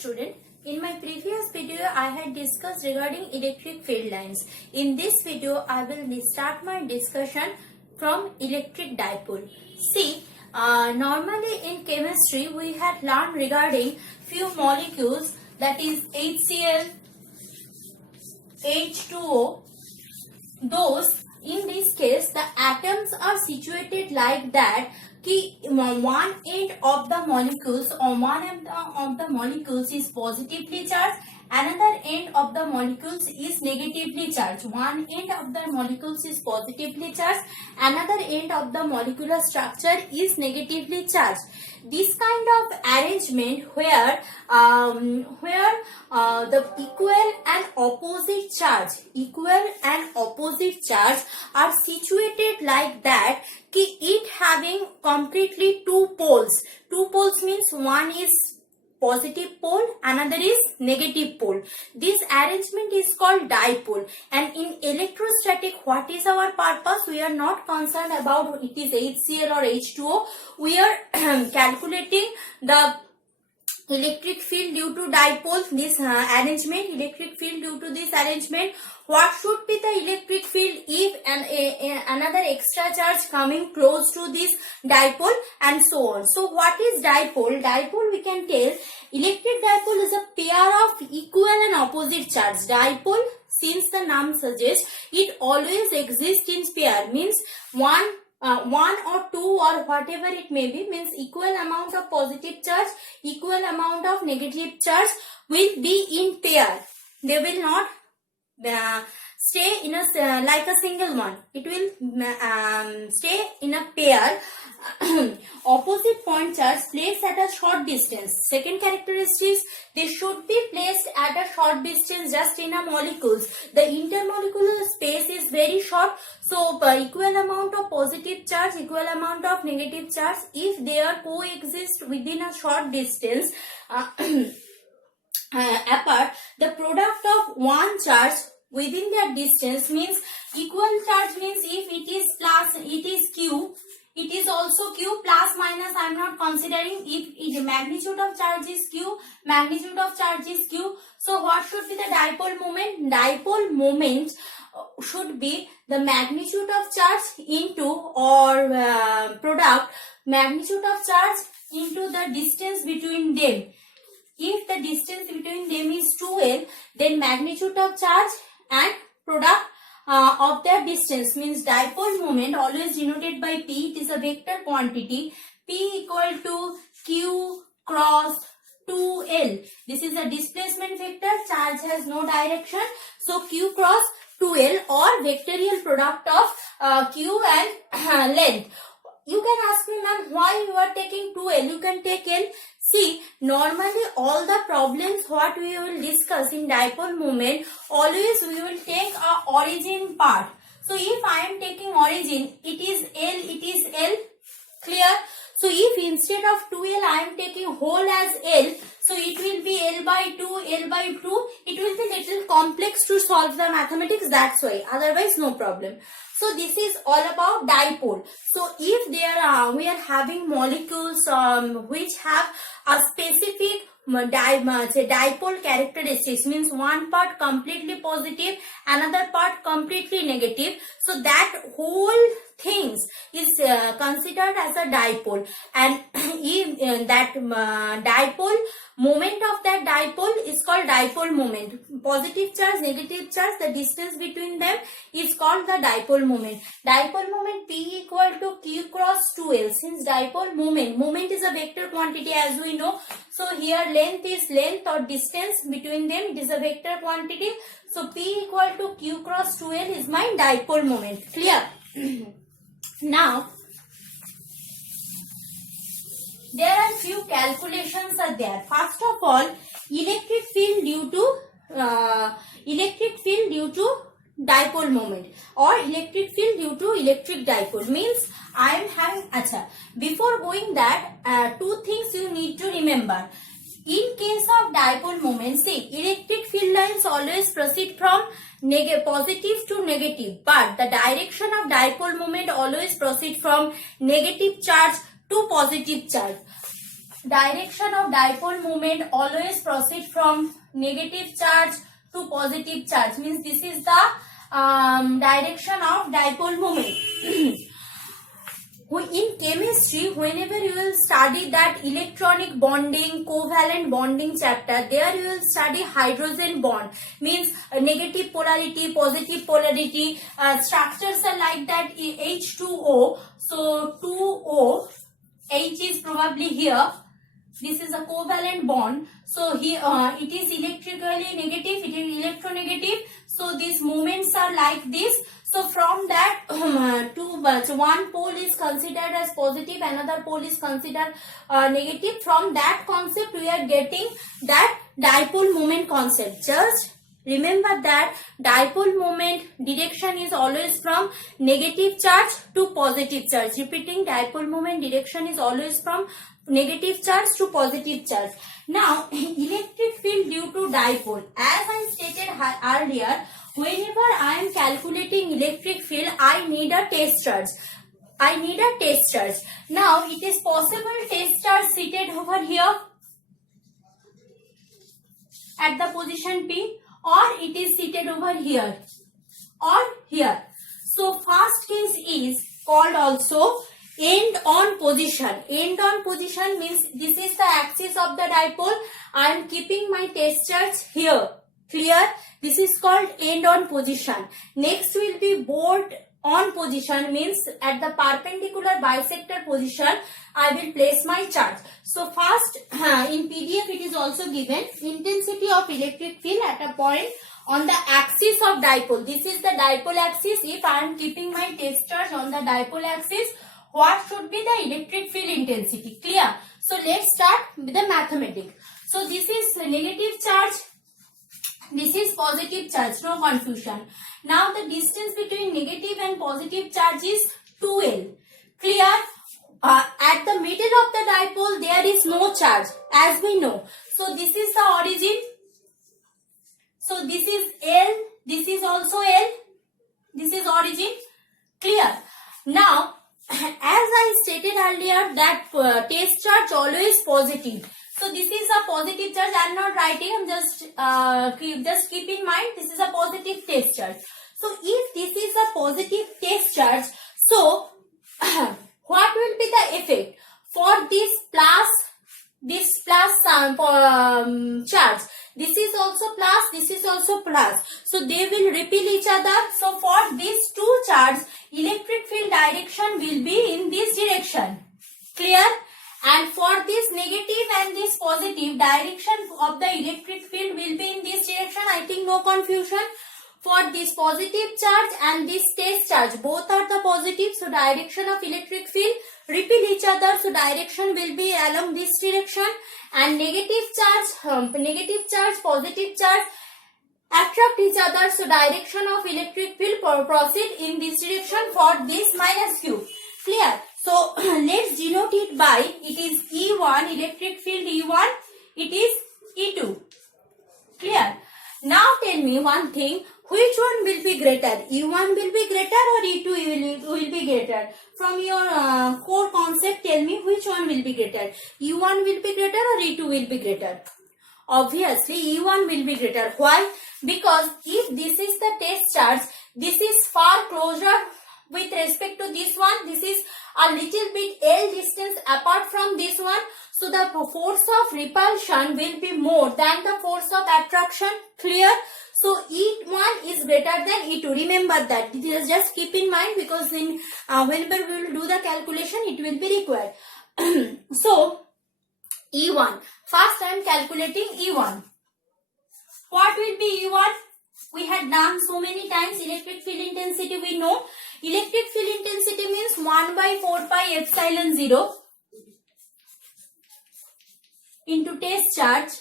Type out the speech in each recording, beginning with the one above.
student. In my previous video, I had discussed regarding electric field lines. In this video, I will start my discussion from electric dipole. See, normally in chemistry, we had learned regarding few molecules, that is HCl, H2O. Those, in this case, the atoms are situated like that. One end of the molecules or one end of the molecules is positively charged, another end of the molecules is negatively charged. One end of the molecules is positively charged, another end of the molecular structure is negatively charged. This kind of arrangement where the equal and opposite charge are situated like that, it having completely two poles. Two poles means one is positive pole, another is negative pole. This arrangement is called dipole. And in electrostatic, what is our purpose? We are not concerned about it is HCl or H2O. We are calculating the electric field due to dipole, this arrangement, electric field due to this arrangement. What should be the electric field if another extra charge coming close to this dipole, and so on. So what is dipole? Dipole, we can tell, electric dipole is a pair of equal and opposite charge. Dipole, since the name suggests, it always exists in pair, means one or two or whatever it may be, means equal amount of positive charge, equal amount of negative charge will be in pair. They will not stay in a like a single one. It will stay in a pair. Opposite point charge placed at a short distance. Second characteristics, they should be placed at a short distance just in a molecules. The intermolecular space is very short, so equal amount of positive charge, equal amount of negative charge, if they are coexist within a short distance apart, the product of one charge within their distance means equal charge, means if it is plus, it is Q, it is also Q, plus minus I am not considering. If the magnitude of charge is Q, magnitude of charge is Q. So what should be the dipole moment? Dipole moment should be the magnitude of charge into or product magnitude of charge into the distance between them. If the distance between them is 2L, then magnitude of charge and product of their distance, means dipole moment always denoted by P. It is a vector quantity. P equal to Q cross 2L. This is a displacement vector. Charge has no direction. So Q cross 2L, or vectorial product of Q and length. You can ask me, ma'am, why you are taking 2L? You can take L. See, normally all the problems what we will discuss in dipole moment, always we will take a origin part. So if I am taking origin, it is L, clear? So if instead of 2L I am taking whole as L, so it will be L by 2, it will be little complex to solve the mathematics, that's why, otherwise no problem. So this is all about dipole. So if there we are having molecules which have a specific dipole characteristics, means one part completely positive, another part completely negative. So that whole things is considered as a dipole, and if that dipole moment of that dipole is called dipole moment. Positive charge, negative charge, the distance between them is called the dipole moment. Dipole moment P equal to Q cross 2L. Since dipole moment is a vector quantity as we know. So here length is length or distance between them. It is a vector quantity. So P equal to Q cross 2L is my dipole moment. Clear? Now, there are few calculations are there. First of all, electric field due to dipole moment, or electric field due to electric dipole, means I am having, before going that, two things you need to remember. In case of dipole moment, see, electric field lines always proceed from positive to negative, but the direction of dipole moment always proceed from negative charge to positive charge. direction of dipole moment always proceed from negative charge to positive charge, means this is the direction of dipole moment. In chemistry, whenever you will study that electronic bonding, covalent bonding chapter, there you will study hydrogen bond, means negative polarity, positive polarity. Structures are like that, H2O. So 2O, H is probably here. This is a covalent bond. So here it is electrically negative, it is electronegative. So these moments are like this. So from that one pole is considered as positive, another pole is considered negative. From that concept we are getting that dipole moment concept. Just remember that dipole moment direction is always from negative charge to positive charge. Repeating, dipole moment direction is always from negative charge to positive charge. Now electric field due to dipole, as I stated earlier, whenever I am calculating electric field, I need a test charge. Now it is possible test charge seated over here at the position P, or it is seated over here or here. So first case is called also end on position. End on position means this is the axis of the dipole. I am keeping my test charge here. Clear? This is called end on position. Next will be board on position, means at the perpendicular bisector position I will place my charge. So first in PDF it is also given intensity of electric field at a point on the axis of dipole. This is the dipole axis. If I am keeping my test charge on the dipole axis, what should be the electric field intensity? Clear? So let's start with the mathematics. So this is negative charge, this is positive charge, no confusion. Now the distance between negative and positive charge is 2L. Clear? At the middle of the dipole there is no charge, as we know. So this is the origin. So this is L, this is also L, this is origin. Clear? Now as I stated earlier that test charge always positive. So this is a positive charge. I am not writing. I am just keep in mind this is a positive test charge. So if this is a positive test charge, so what will be the effect for this plus charge? This is also plus, this is also plus. So they will repel each other. So for these two charges, electric field direction will be in this direction. Clear? And for this negative and this positive, direction of the electric field will be in this direction. I think no confusion. For this positive charge and this test charge, both are the positive. So direction of electric field repel each other. So direction will be along this direction. And negative charge, positive charge attract each other. So direction of electric field proceed in this direction for this minus Q. Clear? So let's denote it by, it is E1, electric field E1, it is E2. Clear? Now tell me one thing, which one will be greater? E1 will be greater or E2 will be greater? From your core concept, tell me which one will be greater. E1 will be greater or E2 will be greater? Obviously E1 will be greater. Why? Because if this is the test charge, this is far closer with respect to this one. This is a little bit L distance apart from this one. So the force of repulsion will be more than the force of attraction. Clear? So E1 is greater than E2. Remember that. Just keep in mind, because in whenever we will do the calculation, it will be required. So E1. First I am calculating E1. What will be E1? We had done so many times. Electric field intensity we know. Electric field intensity means 1 by 4 pi epsilon 0 into test charge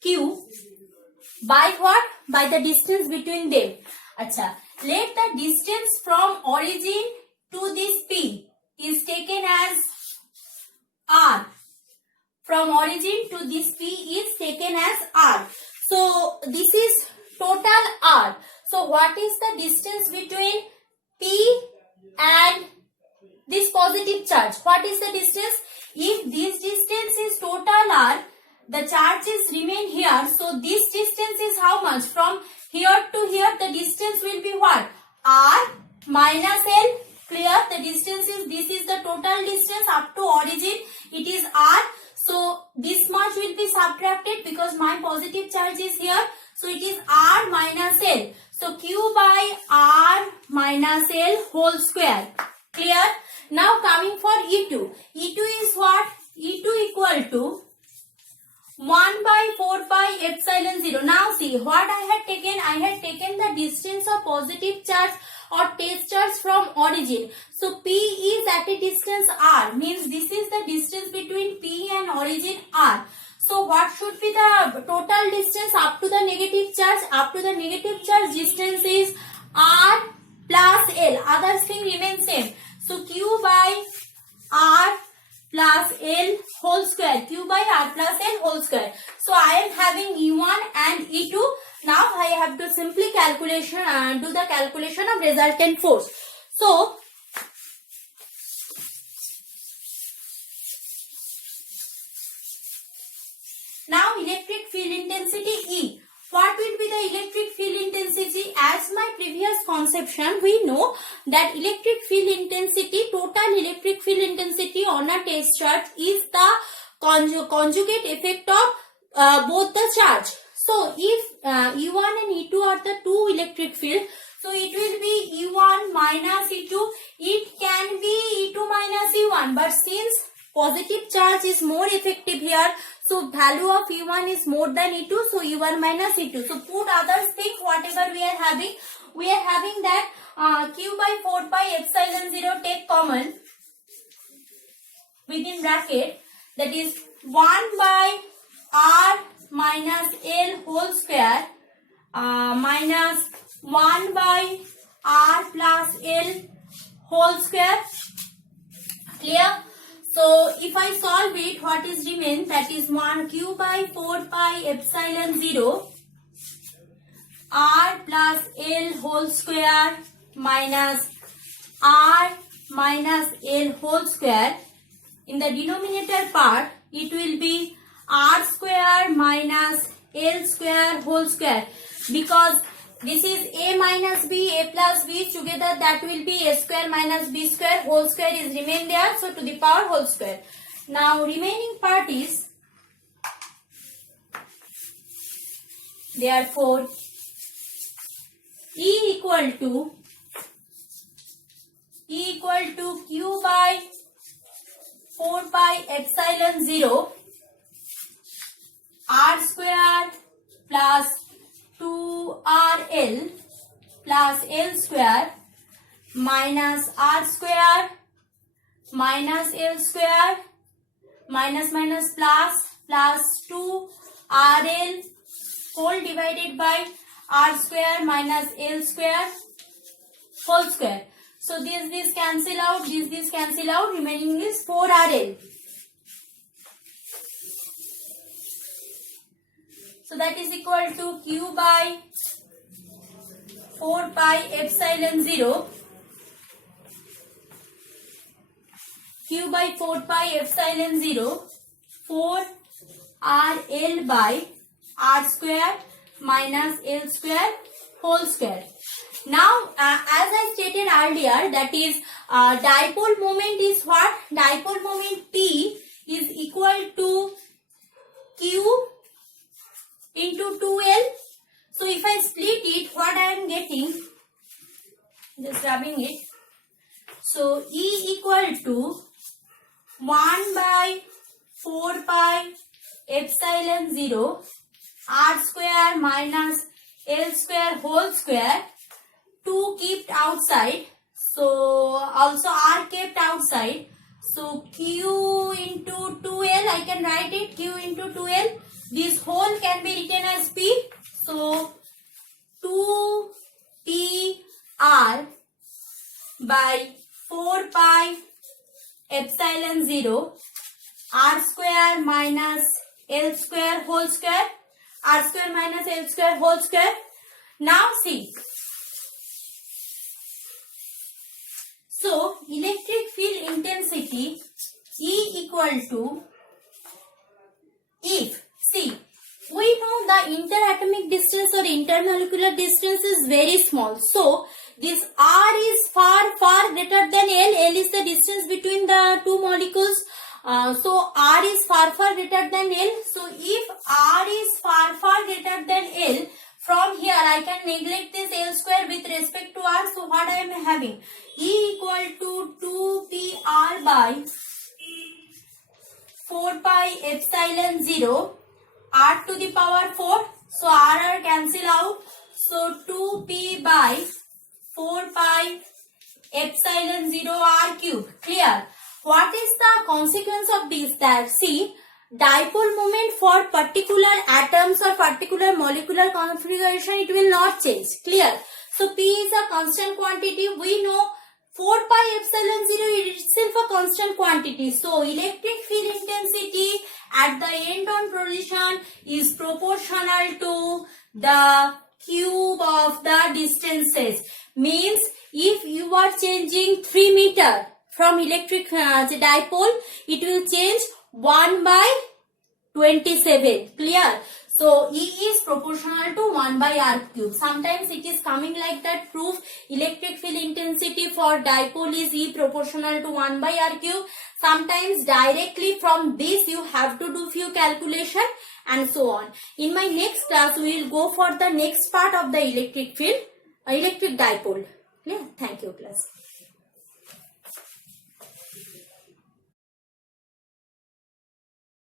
Q by what? By the distance between them. Acha. Let the distance from origin to this P is taken as R. From origin to this P is taken as R. So this is total R. So what is the distance between P and this positive charge. What is the distance? If this distance is total r, the charges remain here. So this distance is how much? From here to here, the distance will be what? R minus L. Clear? The distance is, this is the total distance up to origin. It is R. So this much will be subtracted because my positive charge is here. So it is R minus L. So Q by R minus L whole square. Clear? Now coming for E2. E2 is what? E2 equal to 1 by 4 pi epsilon 0. Now see what I had taken. I had taken the distance of positive charge or test charge from origin. So P is at a distance R. Means this is the distance between P and origin R. So what should be the total distance up to the negative charge? Up to the negative charge distance is R plus L. Other thing remains same. So Q by R plus L whole square. Q by R plus L whole square. So I am having E1 and E2. Now I have to simply do the calculation of resultant force. So now electric field intensity E. What will be the electric field intensity? As my previous conception, we know that electric field intensity, total electric field intensity on a test charge is the conjugate effect of both the charge. So if E1 and E2 are the two electric field, so it will be E1 minus E2. It can be E2 minus E1, but since positive charge is more effective here, so value of E1 is more than E2, so E1 minus E2. So put other things, whatever we are having that Q by 4 pi epsilon 0 take common within bracket, that is 1 by R minus L whole square minus 1 by R plus L whole square. Clear? So if I solve it, what is remain? That is 1 Q by 4 pi epsilon 0 R plus L whole square minus R minus L whole square. In the denominator part, it will be R square minus L square whole square, because this is A minus B, A plus B together, that will be A square minus B square, whole square is remain there, so to the power whole square. Now remaining part is, therefore E equal to Q by 4 pi epsilon 0 R square plus 2RL plus L square minus R square minus L square minus minus plus 2RL whole divided by R square minus L square whole square. So this cancel out, this cancel out, remaining is 4RL. So that is equal to Q by 4 pi epsilon 0. Q by 4 pi epsilon 0 4 RL by R square minus L square whole square. Now as I stated earlier, that is dipole moment is what? Dipole moment P is equal to Q into 2L. So if I split it, what I am getting, just rubbing it. So E equal to 1 by 4 pi epsilon 0 R square minus L square whole square, 2 kept outside, so also R kept outside, so Q into 2L, I can write it Q into 2L. This whole can be written as P, so 2PR by 4 pi epsilon 0 R square minus L square whole square, R square minus L square whole square. Now see, so electric field quantity E equal to, if, see, we know the interatomic distance or intermolecular distance is very small. So, this R is far, far greater than L. L is the distance between the two molecules. So, R is far, far greater than L. So, if R is far, far greater than L, from here I can neglect this L square with respect to R. So, what I am having? E equal to 2pr by 4 pi epsilon 0 r to the power 4. So, r cancel out. So, 2p by 4 pi epsilon 0 r cube. Clear? What is the consequence of this? That, see, dipole moment for particular atoms or particular molecular configuration, it will not change. Clear? So, P is a constant quantity. We know 4 pi epsilon 0 is itself a constant quantity. So, electric field intensity at the end on position is proportional to the cube of the distances. Means, if you are changing 3 meter from electric dipole, it will change 1 by 27. Clear? So, E is proportional to 1 by r cube. Sometimes it is coming like that proof. Electric field intensity for dipole is E proportional to 1 by r cube. Sometimes directly from this you have to do few calculation and so on. In my next class, we will go for the next part of the electric field, electric dipole. Yeah, thank you class.